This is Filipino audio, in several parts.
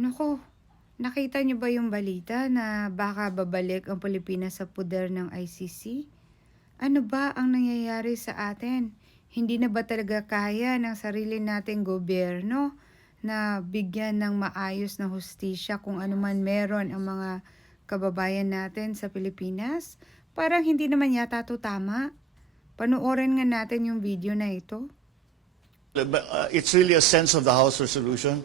Naku, nakita niyo ba yung balita na baka babalik ang Pilipinas sa puder ng ICC? Ano ba ang nangyayari sa atin? Hindi na ba talaga kaya ng sarili nating gobyerno na bigyan ng maayos na hustisya kung ano man meron ang mga kababayan natin sa Pilipinas? Parang hindi naman yata to tama. Panoorin nga natin yung video na ito. Uh, it's really a sense of the House resolution,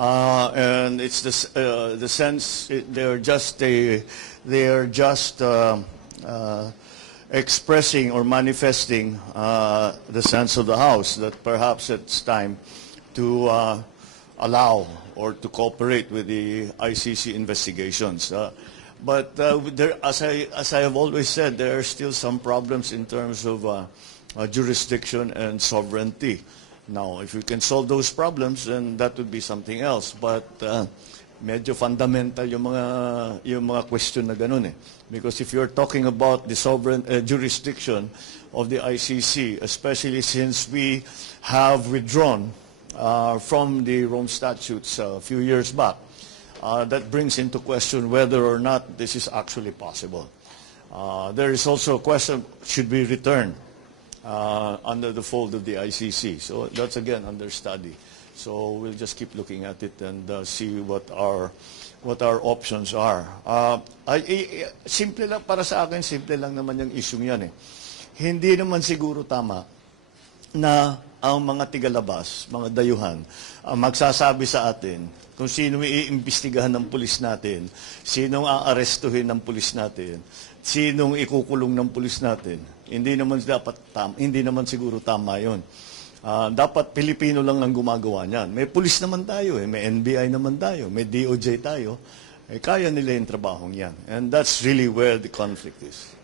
uh, and it's the uh, the sense it, they're just a, they're just uh, uh, expressing or manifesting uh, the sense of the House that perhaps it's time to uh, allow or to cooperate with the ICC investigations. Uh, but uh, there, as I as I have always said, there are still some problems in terms of uh, uh, jurisdiction and sovereignty. Now, if we can solve those problems, then that would be something else. But uh, medyo fundamental yung mga yung mga question na ganun eh. Because if you're talking about the sovereign uh, jurisdiction of the ICC, especially since we have withdrawn uh, from the Rome Statutes a few years back, uh, that brings into question whether or not this is actually possible. Uh, there is also a question, should we return uh, under the fold of the ICC? So that's again under study. So we'll just keep looking at it and uh, see what our what our options are. Uh, ay, ay, simple lang para sa akin, simple lang naman yung issue yan eh. Hindi naman siguro tama na ang mga tigalabas, mga dayuhan, ang magsasabi sa atin kung sino iimbestigahan ng pulis natin, sinong aarestuhin ng pulis natin, sinong ikukulong ng pulis natin. Hindi naman dapat tam, hindi naman siguro tama 'yon. Ah, dapat Pilipino lang ang gumagawa niyan. May pulis naman tayo, eh. may NBI naman tayo, may DOJ tayo. Eh, kaya nila yung trabahong yan. And that's really where the conflict is.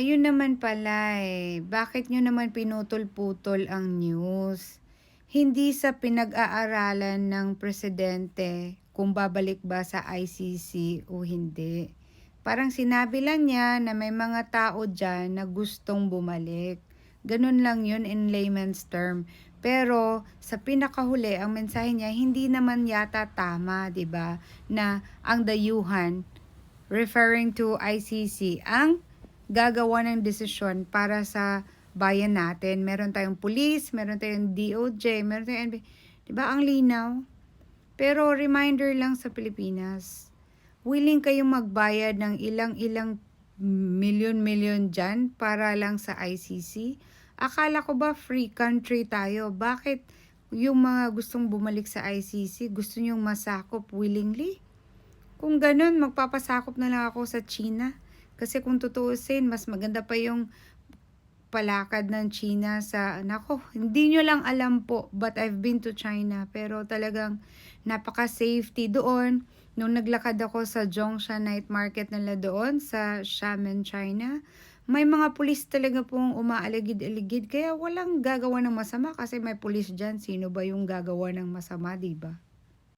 Ayun naman pala eh. Bakit nyo naman pinutol-putol ang news? Hindi sa pinag-aaralan ng presidente kung babalik ba sa ICC o hindi. Parang sinabi lang niya na may mga tao dyan na gustong bumalik. Ganun lang yun in layman's term. Pero sa pinakahuli, ang mensahe niya hindi naman yata tama, 'di ba? Na ang dayuhan referring to ICC ang gagawa ng desisyon para sa bayan natin. Meron tayong police, meron tayong DOJ, meron tayong NBI. 'Di ba ang linaw? Pero reminder lang sa Pilipinas, willing kayong magbayad ng ilang-ilang milyon-milyon dyan para lang sa ICC? Akala ko ba free country tayo? Bakit yung mga gustong bumalik sa ICC, gusto nyong masakop willingly? Kung ganun, magpapasakop na lang ako sa China. Kasi kung tutuusin, mas maganda pa yung palakad ng China sa, nako, hindi nyo lang alam po, but I've been to China. Pero talagang napaka-safety doon. Nung naglakad ako sa Zhongshan Night Market nila doon sa Xiamen, China, may mga pulis talaga pong umaaligid-aligid. Kaya walang gagawa ng masama kasi may pulis dyan. Sino ba yung gagawa ng masama, di ba?